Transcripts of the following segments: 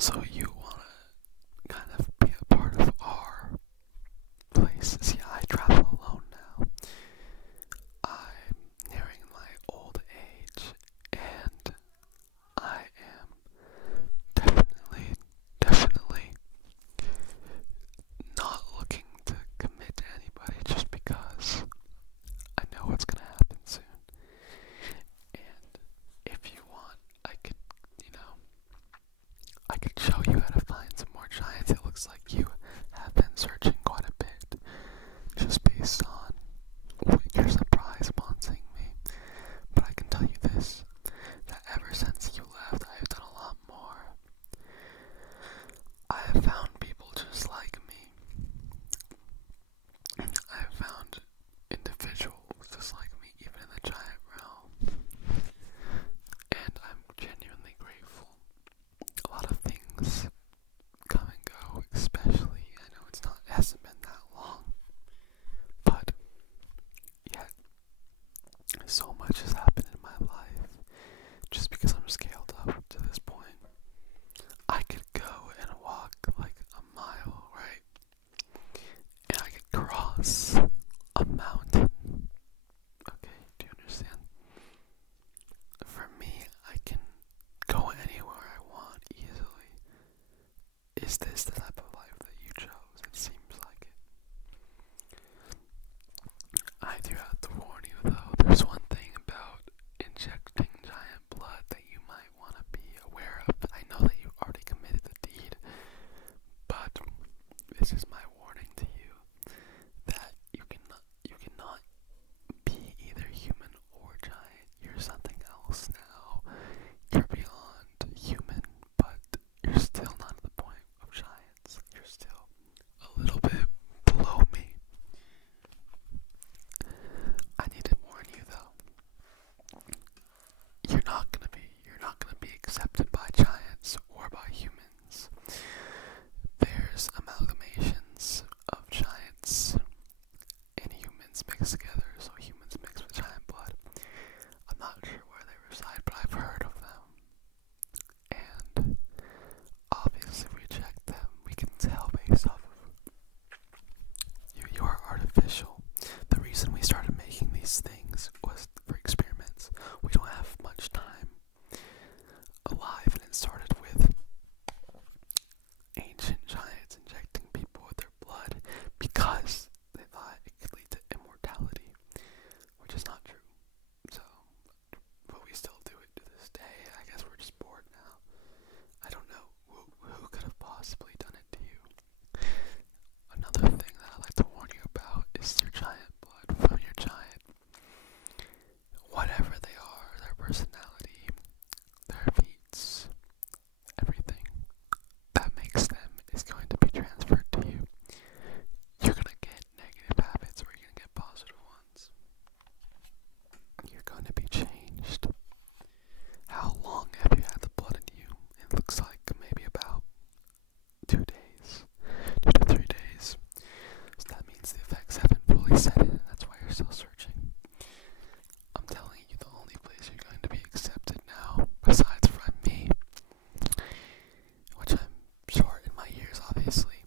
So you want to kind of be a part of our place? See, I travel alone now. I'm nearing my old age, and I am definitely not looking to commit to anybody just because I know what's gonna happen soon. And if you want, I could show you how to find some more giants. It looks like you have been searching quite a bit, just based on your surprise upon seeing me. But I can tell you this, that ever since you left, I have done a lot more. I have found people just like me. I have found individuals just like me, even in the giant realm. And I'm genuinely grateful. A lot of things come and go, especially, I know it hasn't been that long, but yet so much has happened in my life just because I'm scaled up to this point. I could go and walk like a mile, right? And I could cross a mountain. Okay, do you understand? For me, I can go anywhere I want easily. Is this the type of life that you chose? It seems like it. I do have to warn you though, there's one thing about injecting giant blood that you might want to be aware of. I know that you already committed the deed, but this is my warning to you that you cannot be either human or giant. You're something else now. You're beyond human, but you're still not at the point of giants. You're still a little bit below me. I need to warn you though. You're not gonna be accepted by giants or by humans. There's amalgamations of giants and humans mixed together, so humans mixed with giant blood. I'm not sure where they reside, but I've heard of them. And obviously if we check them, we can tell based off of you are artificial. The reason we started making these things was for experiments. We don't have much time alive, and it started with ancient giants injecting people with their blood because they thought it could lead to immortality, which is not true. So, but we still do it to this day. I guess we're just bored now. I don't know who could have possibly done it to you. Another thing that I'd like to warn you about is your giant blood from your giant. Whatever they are, their personality, their feats, everything that makes them is going to be transferred to you. You're going to get negative habits or you're going to get positive ones. You're going to be changed. How long have you had the blood in you? It looks like maybe about 2 days, 2 to 3 days. So that means the effects haven't fully set in, and that's why you're still searching. I'm telling you, the only place you're going to be accepted now, besides from me, which I'm short in my years obviously,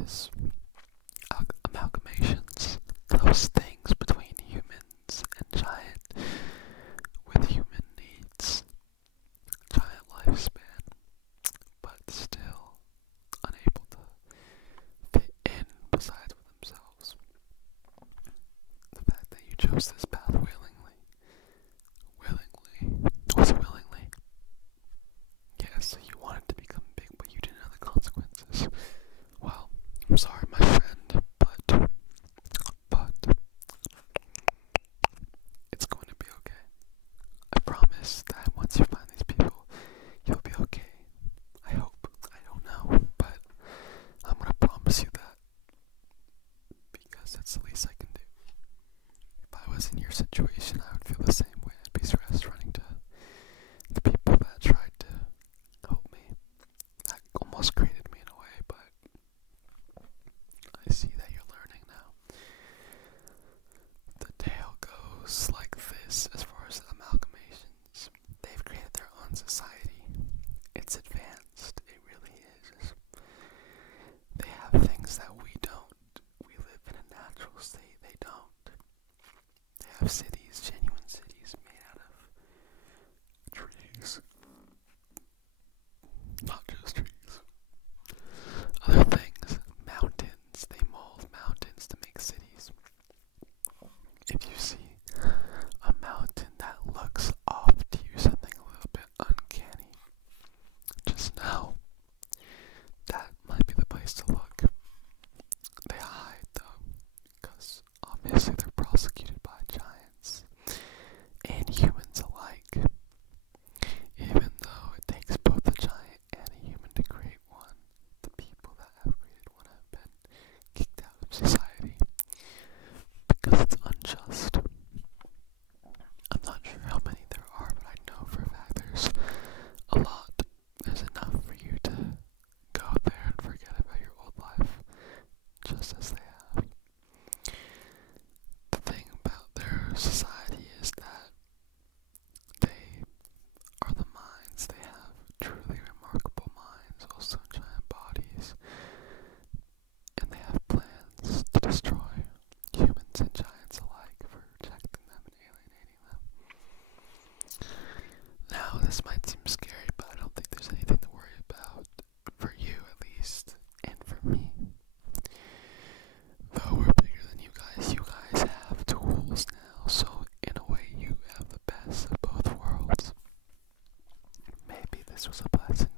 is amalgamations. Those things between humans and giant, with human needs, giant lifespan, but still unable to fit in besides with themselves. The fact that you chose this path willingly, was it willingly? Yes, you wanted to become big, but you didn't know the consequences. Well, I'm sorry, my friend, but it's going to be okay. I promise that once you find these people, you'll be okay. I hope. I don't know, but I'm gonna promise you that because that's the least I can do. If I was in your situation, I would feel the same way. I'd be stressed running to the people that tried to help me, that almost created me in a way, but I see that you're learning now. The tale goes like this as far as amalgamations. They've created their own society. It's advanced. It really have cities, genuine cities made out of trees. Not just trees. Other things, mountains. They mold mountains to make cities. If you see a mountain that looks off to you, something a little bit uncanny, just know that might be the place to look. They hide though, because obviously they're prosecuted by giants and humans alike. Even though it takes both a giant and a human to create one, the people that have created one have been kicked out of society because it's unjust. I'm not sure how many there are, but I know for a fact there's a lot. There's enough for you to go there and forget about your old life, just as they have. The thing about their society is that they are the minds. They have truly remarkable minds, also giant bodies, and they have plans to destroy humans and giants alike for rejecting them and alienating them. Now, this might seem scary, but I don't think there's anything to worry about, for you at least, and for me. Though we're bigger than you guys have tools now, so in a way you have the best of both worlds. Maybe this was a blessing